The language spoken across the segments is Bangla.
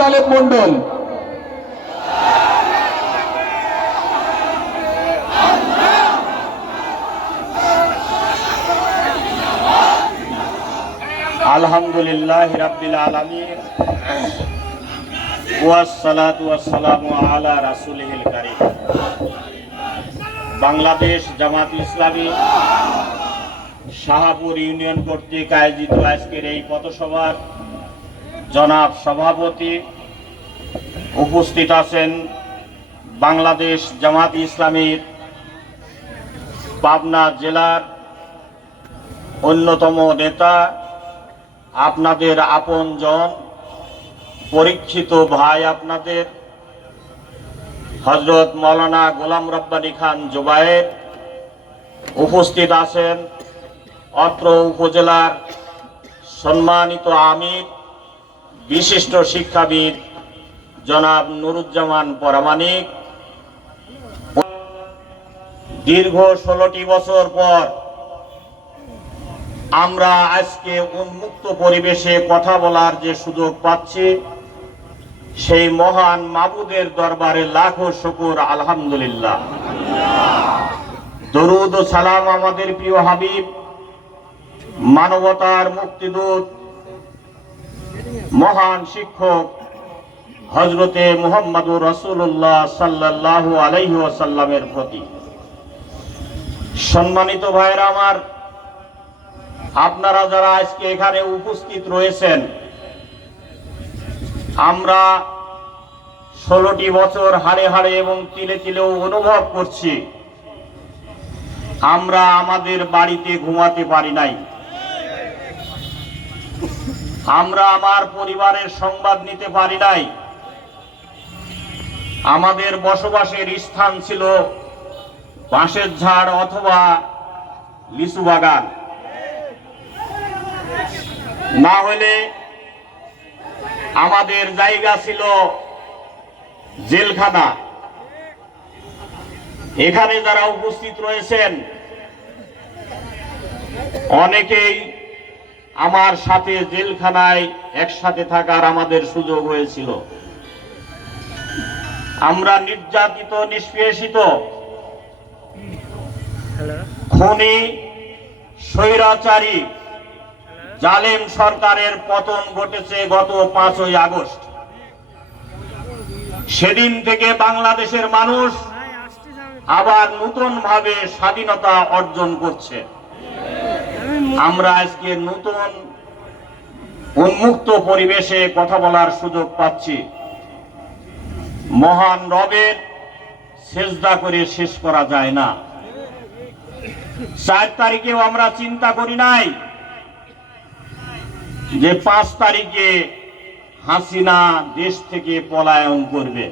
তালেব মন্ডল আলহামদুলিল্লাহ রাব্বিল আলামিন। আলা রাসূলিহিল কারীম। বাংলাদেশ জামাত ইসলামী শাহাপুর ইউনিয়ন কর্তৃক আয়োজিত আজকের এই পথসভার জনাব সভাপতি উপস্থিত আছেন বাংলাদেশ জামাত ইসলামীর পাবনা জেলার অন্যতম নেতা, আপনাদের আপনজন, পরীক্ষিত ভাই আপনাদের হজরত মৌলানা গোলাম রব্বানী খান জুবায়ের উপস্থিত আছেন, অত্র উপজেলার সম্মানিত আমির বিশিষ্ট শিক্ষাবিদ জনাব নুরুজ্জামান পরামানিক। দীর্ঘ ষোলোটি বছর পর আমরা আজকে উন্মুক্ত পরিবেশে কথা বলার যে সুযোগ পাচ্ছি, সেই মহান মাবুদের দরবারে লাখো শুকুর, আলহামদুলিল্লাহ। দরুদ ও সালাম আমাদের প্রিয় হাবিব, মানবতার মুক্তিদূত মহান শিক্ষক হজরতে মুহাম্মদুর রসুল্লাহ সাল্লাহ আলাইহি ওয়াসাল্লামের প্রতি। সম্মানিত ভাইরা আমার, আপনারা যারা আজকে এখানে উপস্থিত রয়েছেন, আমরা ষোলোটি বছর হাড়ে হাড়ে এবং তিলে তিলেও অনুভব করছি, আমরা আমাদের বাড়িতে ঘুমাতে পারি নাই। আমরা আমার পরিবারের সংবাদ নিতে পারি নাই। আমাদের বসবাসের স্থান ছিল বাঁশের ঝাড় অথবা লিচু বাগান। না হলে আমাদের জায়গা ছিল জেলখানা। এখানে যারা উপস্থিত রয়েছেন, অনেকেই আমার সাথে জেলখানায় একসাথে থাকার আমাদের সুযোগ হয়েছিল। আমরা নির্যাতিত নিষ্পেষিত। খনি স্বৈরাচারী জালেম সরকারের পতন ঘটেছে গত পাঁচই আগস্ট। সেদিন থেকে বাংলাদেশের মানুষ আবার নতুন ভাবে স্বাধীনতা অর্জন করছে। আমরা আজকে নতুন উন্মুক্ত পরিবেশে কথা বলার সুযোগ পাচ্ছি। মহান রবের সেজদা করে শেষ করা যায় না। চার তারিখেও আমরা চিন্তা করি নাই যে পাঁচ তারিখে হাসিনা দেশ থেকে পলায়ন করবে।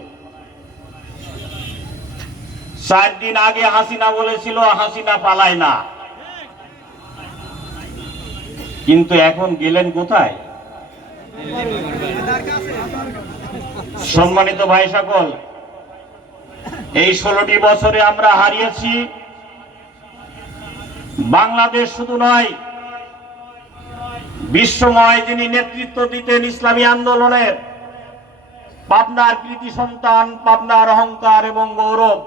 চার দিন আগে হাসিনা বলেছিল, হাসিনা পালায় না। কিন্তু এখন গেলেন কোথায়? সম্মানিত ভাই সকল, এই ষোলোটি বছরে আমরা হারিয়েছি। বাংলাদেশ শুধু নয়, বিশ্বময় যিনি নেতৃত্ব দিতেন ইসলামী আন্দোলনের, পাবনার কৃতি সন্তান, পাবনার অহংকার এবং গৌরব,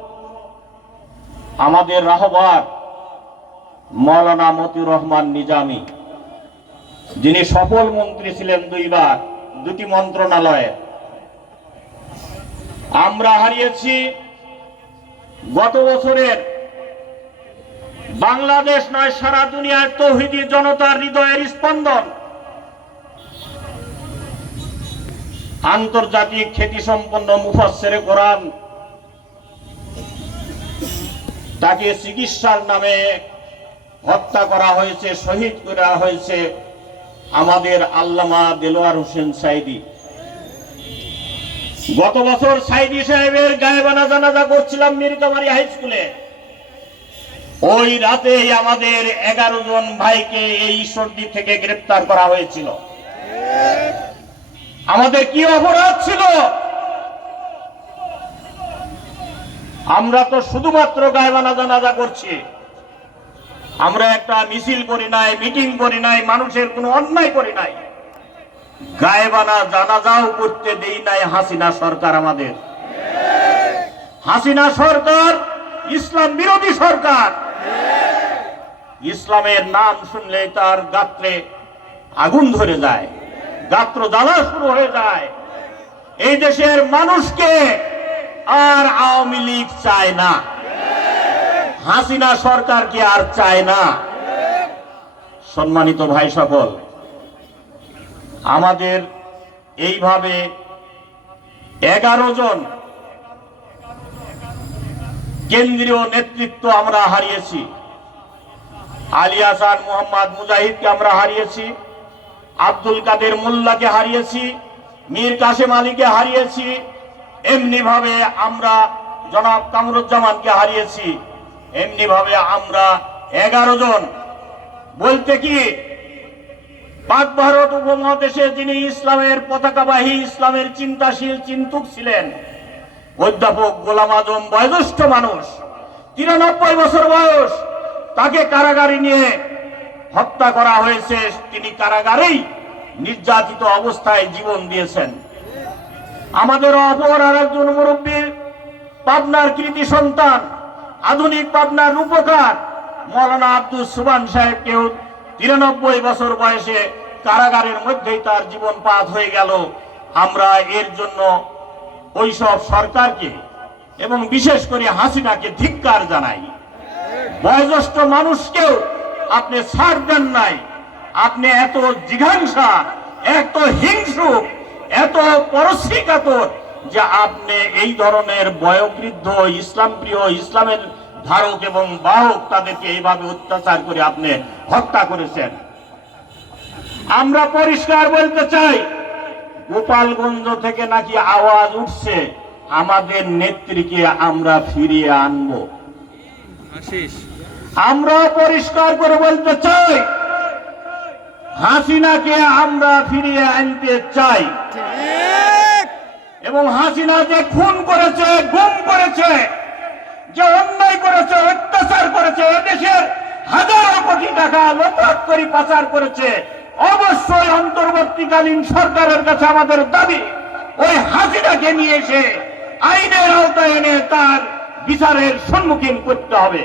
আমাদের রাহবার মৌলানা মতিউর রহমান নিজামী। যিনি সফল মন্ত্রী ছিলেন দুইবার, দুটি মন্ত্রণালয়ে। আমরা হারিয়েছি গত বছরের বাংলাদেশ নয়, সারা দুনিয়ার তৌহিদি জনতার হৃদয়ের স্পন্দন। আন্তর্জাতিক খ্যাতিসম্পন্ন মুফাসসিরে কোরআন তাকে চিকিৎসার নামে হত্যা করা হয়েছে, শহীদ করা হয়েছে। আমাদের আল্লামা দেলোয়ার হোসেন সাইদি। গত বছর সাইদি সাহেবের গায়েবানা জানাজা করছিলাম মিরকামারি হাই স্কুলে। ওই রাতেই আমাদের এগারো জন ভাইকে এই ঈশ্বরদী থেকে গ্রেপ্তার করা হয়েছিল। আমাদের কি অপরাধ ছিল? আমরা তো শুধুমাত্র গায়েবানা জানাজা করছি। আমরা একটা মিছিল করি নাই, মিটিং করি নাই, মানুষের কোনো অন্যায় করি নাই। গায়েবানা জানাজাও করতে দেই নাই হাসিনা সরকার আমাদের। হাসিনা সরকার, ইসলাম বিরোধী সরকার। ইসলামের নাম শুনলে তার গাত্রে আগুন ধরে যায়, গাত্র জ্বালা শুরু হয়ে যায়। এই দেশের মানুষকে আর আওয়ামী লীগ চায় না। হাসিনা সরকারকে আর চায় না? সম্মানিত ভাই সকল, আমাদের এইভাবে এগারো জন কেন্দ্রীয় নেতৃত্ব আমরা হারিয়েছি। আলী হাসান, মোহাম্মদ মুজাহিদকে আমরা হারিয়েছি, আব্দুল কাদের মোল্লাকে হারিয়েছি, মীর কাসেম আলীকে হারিয়েছি এমনি ভাবে আমরা জনাব কামরুজ্জামানকে হারিয়েছি। এমনি ভাবে আমরা এগারো জন। বলতে কি? পাক ভারত উপমহাদেশে যিনি ইসলামের পতাকাবাহী ইসলামের চিন্তাশীল চিন্তুক ছিলেন, অধ্যাপক গোলাম আজম বয়োজ্যেষ্ঠ মানুষ, তিরানব্বই বছর বয়স, তাকে কারাগারে নিয়ে হত্যা করা হয়েছে। তিনি কারাগারেই নির্যাতিত অবস্থায় জীবন দিয়েছেন। আমাদের অপর আর একজন মুরব্বী, পাবনার কৃতি সন্তান আধুনিক পাবনার রূপকার মৌলানা আব্দুল সুবান সাহেবকেও তিরানব্বই বছর বয়সে কারাগারের মধ্যেই তার জীবন পাত হয়ে গেল। আমরা এর জন্য ওইসব সরকারকে এবং বিশেষ করে হাসিনাকে ধিক্কার জানাই। বয়োজ্যেষ্ঠ মানুষকেও আপনি ছাড় দেন নাই। আপনি এত জিঘাংসা, এত হিংসুক, এত পরশ্রী পরশ্রীকাতর যে আপনি এই ধরনের বয়োবৃদ্ধ ইসলাম প্রিয় ইসলামের ধারক এবং বাহক তাদেরকে এইভাবে অত্যাচার করে আপনি হত্যা করেছেন। আমরা পরিষ্কার বলতে চাই গোপালগঞ্জ থেকে নাকি আওয়াজ উঠছে আমাদের নেত্রীকে আমরা ফিরিয়ে আনব। আমরা পরিষ্কার করে বলতে চাই হাসিনাকে আমরা ফিরিয়ে আনতে চাই। এবং হাসিনা যে খুন করেছে গুম করেছে যে অন্যায় করেছে অত্যাচার করেছে এদেশের হাজারো কোটি টাকা লোপাট করে পাচার করেছে অবশ্যই অন্তর্বর্তীকালীন সরকারের কাছে আমাদের দাবি ওই হাসিনাকে নিয়ে এসে আইনের আওতায় এনে তার বিচারের সম্মুখীন করতে হবে।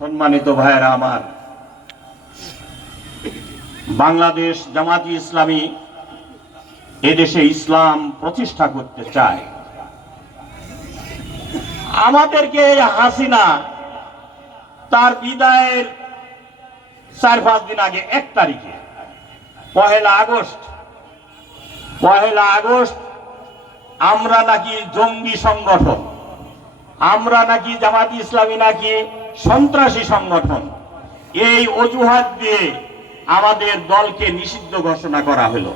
সম্মানিত ভাইয়েরা আমার বাংলাদেশ জামাতি ইসলামী এদেশে ইসলাম প্রতিষ্ঠা করতে চায়। আমাদেরকে হাসিনা তার বিদায়ের চার পাঁচ দিন আগে এক তারিখে, পহেলা আগস্ট পহেলা আগস্ট আমরা নাকি জঙ্গি সংগঠন, আমরা নাকি জামাত ইসলামী নাকি সন্ত্রাসী সংগঠন, এই অজুহাত দিয়ে আমাদের দলকে নিষিদ্ধ ঘোষণা করা হলো।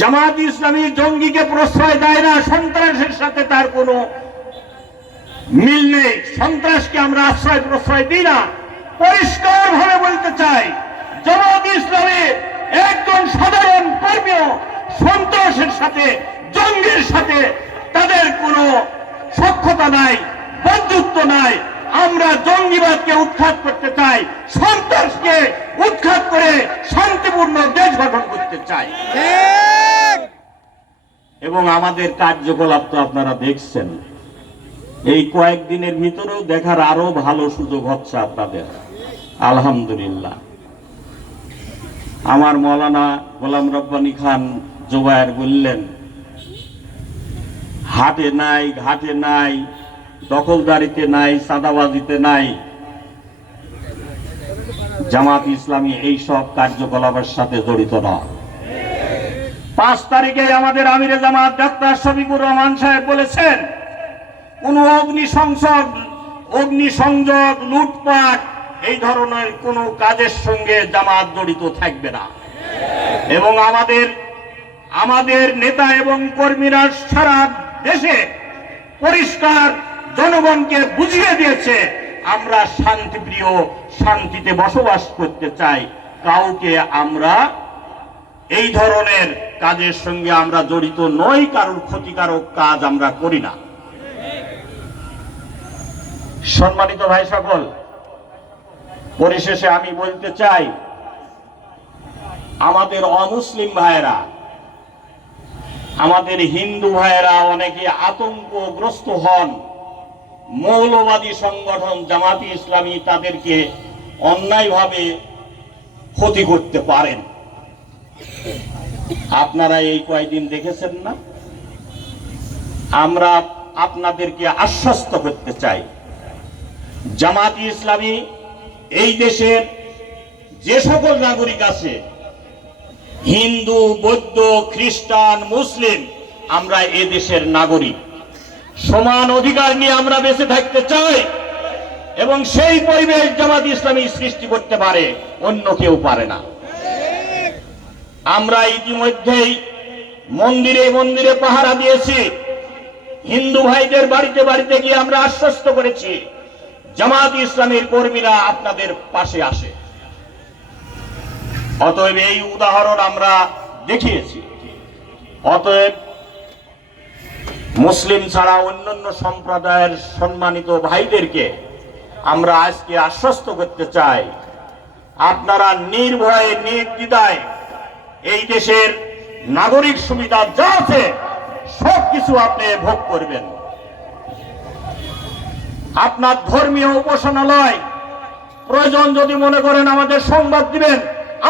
জামাত ইসলামী জঙ্গিকে প্রশ্রয় দেয় না, সন্ত্রাসের সাথে তার কোনো মিল নেই। সন্ত্রাসকে আমরা আশ্রয় প্রশ্রয় দিই না। পরিষ্কার ভাবে বলতে চাই, জামাত ইসলামী একজন সাধারণ কর্মীও সন্ত্রাসের সাথে, জঙ্গির সাথে তাদের কোনো সক্ষতা নাই, বন্ধুত্ব নাই। আমরা জঙ্গিবাদকে উৎখাত করতে চাই, সন্ত্রাসকে উৎখাত করে শান্তিপূর্ণ দেশ গঠন করতে চাই। এবং আমাদের কার্যকলাপ তো আপনারা দেখছেন। এই কয়েকদিনের ভিতরেও দেখার আরও ভালো সুযোগ হচ্ছে আপনাদের। আলহামদুলিল্লাহ। আমার মৌলানা গোলাম রব্বানী খান জোবায়ের বললেন, হাটে নাই, ঘাটে নাই, দখলদারিতে নাই সাদাবাজিতে নাই। জামাত ইসলামী এই সব কার্যকলাপের সাথে জড়িত নয়। তারিখে আমাদের আমিরে জামাত ডাক্তার শফিকুর রহমান সাহেব বলেছেন, কোন অগ্নি সংসদ, অগ্নি সংযোগ, লুটপাট, এই ধরনের কোন কাজের সঙ্গে জামাত জড়িত থাকবে না। এবং আমাদের আমাদের নেতা এবং কর্মীরা সারা দেশে পরিষ্কার জনগণকে বুঝিয়ে দিয়েছে, আমরা শান্তিপ্রিয়, শান্তিতে বসবাস করতে চাই। কাউকে আমরা এই ধরনের কাজের সঙ্গে আমরা জড়িত নই, কারোর ক্ষতিকারক কাজ আমরা করি না। সম্মানিত ভাই সকল, পরিশেষে আমি বলতে চাই, আমাদের অমুসলিম ভাইয়েরা, আমাদের হিন্দু ভাইয়েরা অনেকে আতঙ্কগ্রস্ত হন। মৌলবাদী সংগঠন জামাতি ইসলামী তাদেরকে অন্যায়ভাবে ক্ষতি করতে পারেন। আপনারা এই কয়েকদিন দেখেছেন না? আমরা আপনাদেরকে আশ্বস্ত করতে চাই জামাতি ইসলামী এই দেশের যে সকল নাগরিক আছে, হিন্দু, বৌদ্ধ, খ্রিস্টান, মুসলিম, আমরা এ দেশের নাগরিক। সমান অধিকার নিয়ে আমরা বেঁচে থাকতে চাই এবং সেই পরিবেশ জামাত ইসলামী সৃষ্টি করতে পারে, অন্য কেউ পারে না। আমরা ইতিমধ্যেই মন্দিরে মন্দিরে পাহারা দিয়েছি। হিন্দু ভাইদের বাড়িতে বাড়িতে গিয়ে আমরা আশ্বস্ত করেছি। জামাত ইসলামের কর্মীরা আপনাদের পাশে আসে। অতএব এই উদাহরণ আমরা দেখিয়েছি। অতএব মুসলিম ছাড়া অন্যান্য সম্প্রদায়ের সম্মানিত ভাইদেরকে আমরা আজকে আশ্বস্ত করতে চাই। আপনারা নির্ভয়ে নির্দ্বিধায় এই দেশের নাগরিক সুবিধা যা আছে সব কিছু আপনি ভোগ করবেন। আপনার ধর্মীয় উপাসনালয়, প্রয়োজন যদি মনে করেন আমাদের সংবাদ দিবেন,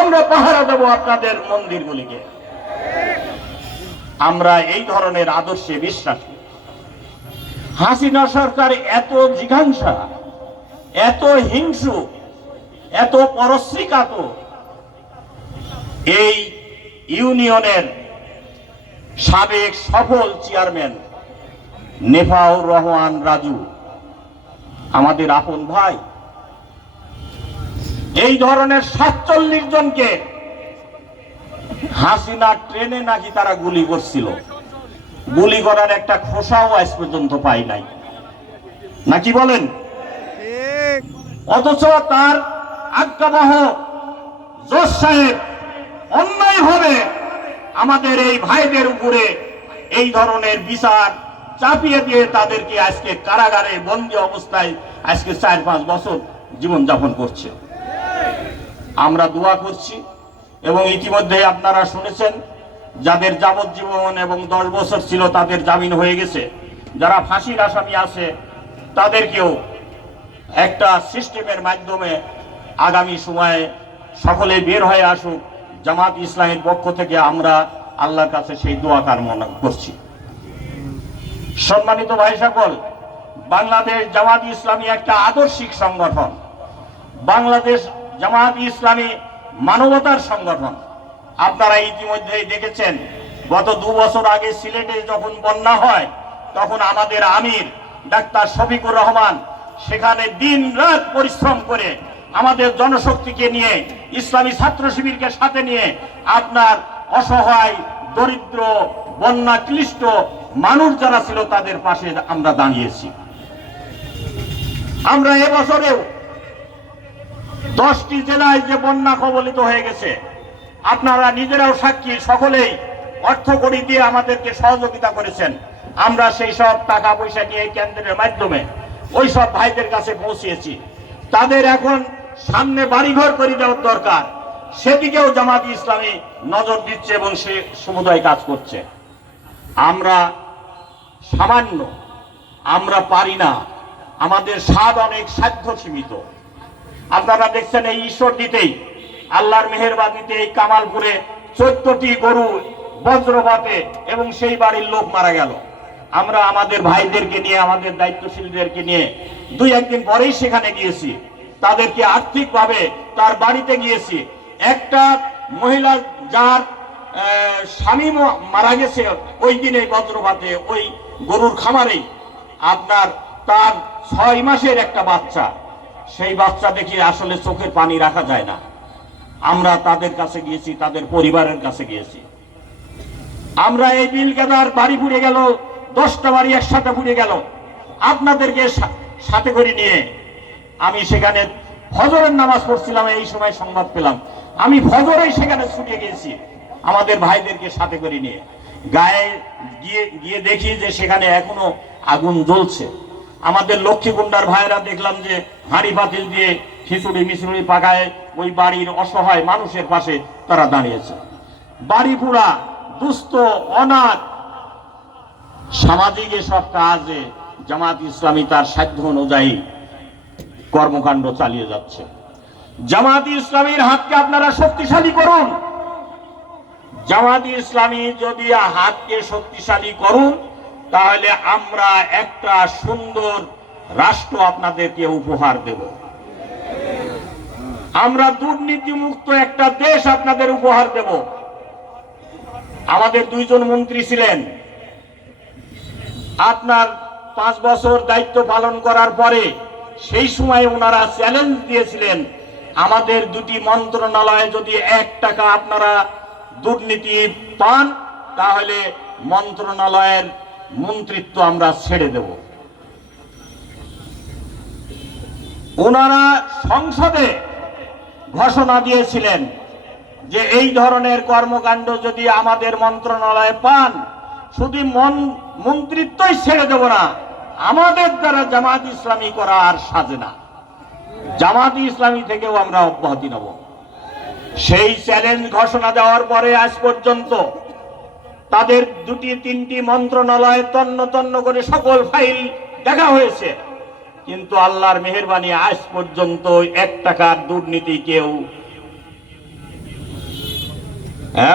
আমরা পাহারা দেব আপনাদের মন্দিরগুলিকে। আমরা এই ধরনের আদর্শে বিশ্বাসী। হাসিনা সরকার এত জিঘাংসা, এত হিংসু, এত পরশ্রীকাত এই ইউনিয়নের সাবেক সফল চেয়ারম্যান নেফাউর রহমান রাজু আমাদের আপন ভাই। এই ধরনের সাতচল্লিশ জনকে হাসিনা ট্রেনে নাকি তারা গুলি করছিল। গুলি করার একটা খোসাও আজ পর্যন্ত পাই নাই। নাকি বলেন? অথচ তার আজ্ঞাবহ জজ সাহেব অন্যায় হবে। আমাদের এই ভাইদের উপরে এই ধরনের বিচার চাপিয়ে দিয়ে তাদেরকে আজকে কারাগারে বন্দি অবস্থায় আজকে চার পাঁচ বছর জীবনযাপন করছে। আমরা দোয়া করছি এবং ইতিমধ্যে আপনারা শুনেছেন, যাদের যাবজ্জীবন এবং দশ বছর ছিল তাদের জামিন হয়ে গেছে। যারা ফাঁসির আসামি আছে, তাদেরকেও একটা সিস্টেমের মাধ্যমে আগামী সময়ে সকলে বের হয়ে আসুক। জামাত ইসলামের পক্ষ থেকে আমরা আল্লাহর কাছে সেই দোয়া কামনা করছি। সম্মানিত ভাই সকল বাংলাদেশ জামাত ইসলামী একটা আদর্শিক সংগঠন। বাংলাদেশ জামাত ইসলামী মানবতার সংগঠন। আপনারা ইতিমধ্যেই দেখেছেন, গত দু বছর আগে সিলেটে যখন বন্যা হয়, তখন আমাদের আমির ডাক্তার শফিকুর রহমান সেখানে দিন রাত পরিশ্রম করে আমাদের জনশক্তিকে নিয়ে, ইসলামী ছাত্র শিবিরকে সাথে নিয়ে আপনার অসহায়, দরিদ্র বন্যা ক্লিষ্ট মানুষ যারা ছিল তাদের পাশে আমরা দাঁড়িয়েছি। আমরা এবছরেও দশটি জেলায় যে বন্যা কবলিত হয়ে গেছে, আপনারা নিজেরাও সাক্ষী, সকলেই অর্থ কড়ি দিয়ে আমাদেরকে সহযোগিতা করেছেন। আমরা সেই সব টাকা পয়সা নিয়ে কেন্দ্রের মাধ্যমে ওই সব ভাইদের কাছে পৌঁছিয়েছি তাদের এখন সামনে বাড়িঘর করে দেওয়ার দরকার। সেদিকেও জামাত ইসলামী নজর দিচ্ছে এবং সে সমুদায় কাজ করছে। আমরা সামান্য, আমরা পারি না। আমাদের স্বাদ অনেক সাধ্য সীমিত। আপনারা দেখছেন এই ঈশ্বর দিতেই আল্লাহর মেহেরবাদিতে এই কামালপুরে চোদ্দটি গরু বজ্রপাতে এবং সেই বাড়ির লোক মারা গেল। আমরা আমাদের ভাইদেরকে নিয়ে, আমাদের দায়িত্বশীলদেরকে নিয়ে দুই একদিন পরেই সেখানে গিয়েছি। তাদেরকে আর্থিকভাবে তার বাড়িতে গিয়েছি একটা মহিলা যার স্বামী মারা গেছে, ওই দিনে বজ্রপাতে ওই গরুর খামারেই। আপনার তার ছয় মাসের একটা বাচ্চা। সেই বাচ্চা দেখে আসলে চোখের পানি রাখা যায় না। আমরা তাদের কাছে গিয়েছি, তাদের পরিবারের কাছে গিয়েছি। আমরা এই বিল গেদার বাড়ি পুড়ে গেল, দশটা বাড়ি একসাথে পুড়ে গেল। আপনাদেরকে সাথে করে নিয়ে আমি সেখানে ফজরের নামাজ পড়ছিলাম, এই সময় সংবাদ পেলাম। আমি ফজরেই সেখানে ছুটে গিয়েছি আমাদের ভাইদেরকে সাথে করে নিয়ে। গায়ে গিয়ে গিয়ে দেখি যে সেখানে এখনও আগুন জ্বলছে। আমাদের লক্ষ্মীকুণ্ডার ভাইরা দেখলাম যে হাঁড়ি পাতিল দিয়ে খিচুড়ি মিচুড়ি পাকায় ওই বাড়ির অসহায় মানুষের পাশে তারা দাঁড়িয়েছে। বাড়ি পুরা দুস্থ, অনাথ। সামাজিক এসব কাজে জামাত ইসলামী তার সাধ্য অনুযায়ী কর্মকাণ্ড চালিয়ে যাচ্ছে। জামাত ইসলামীর হাতকে আপনারা শক্তিশালী করুন। জামাত ইসলামী যদি হাতকে শক্তিশালী করুন, তাহলে আমরা একটা সুন্দর রাষ্ট্র আপনাদেরকে উপহার দেব। আমরা দুর্নীতি মুক্ত একটা দেশ আপনাদের উপহার দেব। আমাদের দুইজন মন্ত্রী ছিলেন। আপনার পাঁচ বছর দায়িত্ব পালন করার পরে সেই সময় ওনারা চ্যালেঞ্জ দিয়েছিলেন, আমাদের দুটি মন্ত্রণালয়ে যদি এক টাকা আপনারা দুর্নীতি পান, তাহলে মন্ত্রণালয়ের মন্ত্রিত্ব আমরা ছেড়ে দেব। ওনারা সংসদে ঘোষণা দিয়েছিলেন যে এই ধরনের কর্মকাণ্ড যদি আমাদের মন্ত্রণালয়ে পান, শুধু মন মন্ত্রিত্বই ছেড়ে দেব না আমাদের দ্বারা জামাত ইসলামী করা আর সাজে না। জামাত ইসলামী থেকেও আমরা অব্যাহতি নেব। সেই চ্যালেঞ্জ ঘোষণা দেওয়ার পরে আজ পর্যন্ত তাদের দুটি, তিনটি মন্ত্রণালয় তন্ন তন্ন করে সকল ফাইল দেখা হয়েছে। কিন্তু আল্লাহর মেহরবানি আজ পর্যন্ত এক টাকার দুর্নীতি কেউ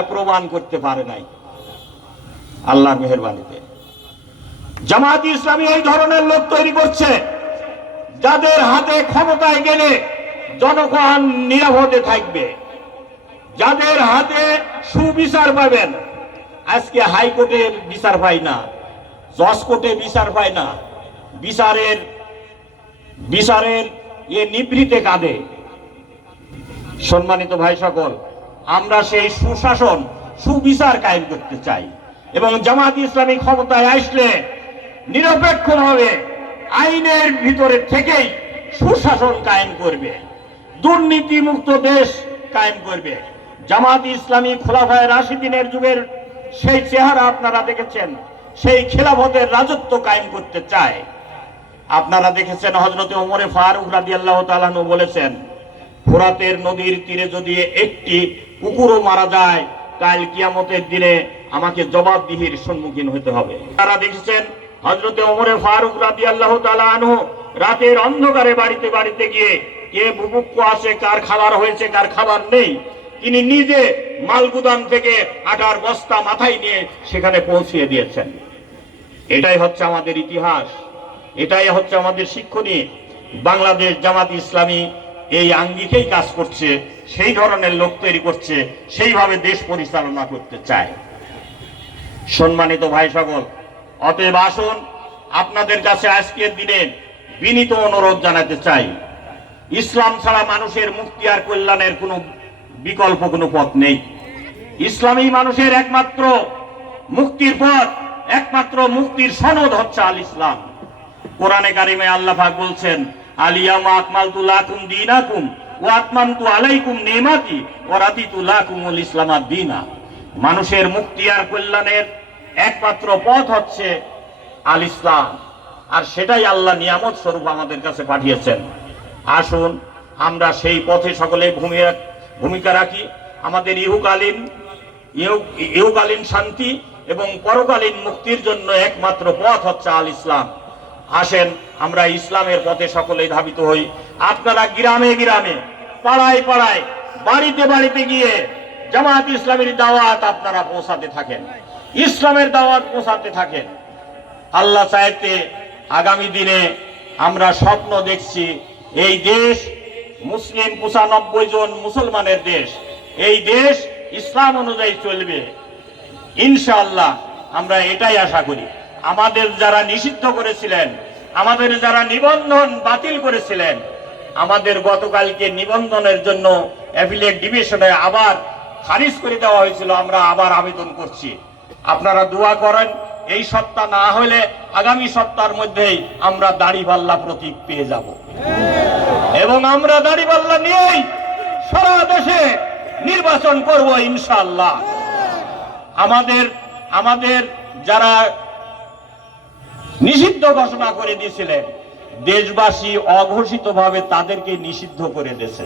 প্রমাণ করতে পারে নাই আল্লাহর মেহরবানিতে। জামাত ইসলামী এই ধরনের লোক তৈরি করছে, যাদের হাতে ক্ষমতায় গেলে জনগণ নিরাপদে থাকবে। যাদের হাতে সুবিচার পাবেন, আজকে হাইকোর্টের বিচার পায় না, জজ কোর্টে বিচার পায় না, বিচারের বিচারের এ নিবৃতে কাঁদে। সম্মানিত ভাই সকল, আমরা সেই সুশাসন, সুবিচার কায়েম করতে চাই এবং জামাত ইসলামী ক্ষমতায় আসলে নিরপেক্ষভাবে আইনের ভিতরে থেকেই সুশাসন কায়েম করবে দুর্নীতি মুক্ত দেশ কায়েম করবে। জামাত ইসলামী খোলাফায় রাশিদিনের যুগের সেই চেহারা আপনারা দেখেছেন, সেই খেলাফতের রাজত্ব কায়েম করতে চায়। আপনারা দেখেছেন হজরতে ওমরে ফারুক রাজি আল্লাহ তালানু বলেছেন ফোরাতের নদীর তীরে যদি একটি কুকুরও মারা যায়, কাল কিয়ামতের দিনে আমাকে জবাবদিহির সম্মুখীন হতে হবে। তারা দেখেছেন হজরতে ওমরে ফারুক রাজি আল্লাহ তালানু রাতের অন্ধকারে বাড়িতে বাড়িতে গিয়ে কে বুবুক্ষ আছে কার খাবার হয়েছে, কার খাবার নেই, তিনি নিজে মালগুদাম থেকে আটার বস্তা মাথায় নিয়ে সেখানে পৌঁছিয়ে দিয়েছেন। এটাই হচ্ছে আমাদের ইতিহাস, এটাই হচ্ছে আমাদের শিক্ষণীয়। বাংলাদেশ জামাত ইসলামী এই আঙ্গিকেই কাজ করছে, সেই ধরনের লোক তৈরি করছে, সেইভাবে দেশ পরিচালনা করতে চায়। সম্মানিত ভাই সকল অতএব আসুন, আপনাদের কাছে আজকের দিনে বিনীত অনুরোধ জানাতে চাই। ইসলাম ছাড়া মানুষের মুক্তি আর কল্যাণের কোনো বিকল্প, কোনো পথ নেই। ইসলামী মানুষের একমাত্র মুক্তির পথ, একমাত্র মুক্তির সনদ হচ্ছে আল ইসলাম। কোরআনে কারিমে আল্লাহ পাক বলছেন আলিয়ামা আকমালতু লাকুম দীনাকুম ওয়া তু আলাইকুম নিমাতি ওয়া রাদিতু লাকুমুল ইসলামা দীনা। মানুষের মুক্তি আর কল্যাণের একমাত্র পথ হচ্ছে আল ইসলাম। আর সেটাই আল্লাহ নিয়ামত স্বরূপ আমাদের কাছে পাঠিয়েছেন। আসুন, আমরা সেই পথে সকলে ভূমিকা রাখি। আমাদের ইহুকালীন ইহু- ইহুকালীন শান্তি এবং পরকালীন মুক্তির জন্য একমাত্র পথ হচ্ছে আল ইসলাম। আসেন, আমরা ইসলামের পথে সকলেই ধাবিত হই। আপনারা গ্রামে গ্রামে, পাড়ায় পাড়ায়, বাড়িতে বাড়িতে গিয়ে জামাত ইসলামের দাওয়াত আপনারা পৌঁছাতে থাকেন। ইসলামের দাওয়াত পৌঁছাতে থাকেন আল্লাহ চাইতে আগামী দিনে আমরা স্বপ্ন দেখছি, এই দেশ মুসলিম পঁচানব্বই জন মুসলমানের দেশ, এই দেশ ইসলাম অনুযায়ী চলবে। ইনশাআল্লাহ আমরা এটাই আশা করি। আমাদের যারা নিষিদ্ধ করেছিলেন, আমাদের যারা নিবন্ধন বাতিল করেছিলেন, আমাদের গতকালকে নিবন্ধনের জন্য অ্যাফিলিয়েট ডিভিশনে আবার খারিজ করে দেওয়া হয়েছিল, আমরা আবার আবেদন করছি। আপনারা দোয়া করেন, এই সপ্তাহ না হলে আগামী সপ্তাহের মধ্যেই আমরা দাড়িপাল্লা প্রতীক পেয়ে যাব। এবং আমরা দাড়িপাল্লা নিয়েই সারা দেশে নির্বাচন করব ইনশাআল্লাহ। আমাদের আমাদের যারা নিষিদ্ধ ঘোষণা করে দিয়েছিলেন, দেশবাসী অঘোষিতভাবে তাদেরকে নিষিদ্ধ করে দিয়েছে।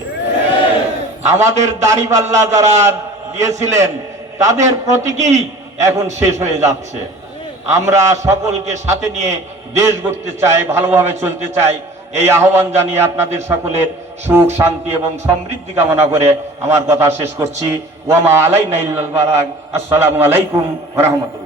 আমাদের দাড়িপাল্লা যারা দিয়েছিলেন, তাদের প্রতীকই এখন শেষ হয়ে যাচ্ছে। আমরা সকলকে সাথে নিয়ে দেশ গড়তে চাই, ভালোভাবে চলতে চাই। এই আহ্বান জানিয়ে আপনাদের সকলের সুখ, শান্তি এবং সমৃদ্ধি কামনা করে আমার কথা শেষ করছি। ওয়ামা আলাইনা নাইল আসসালামু আলাইকুম রহমতুল্লাহ।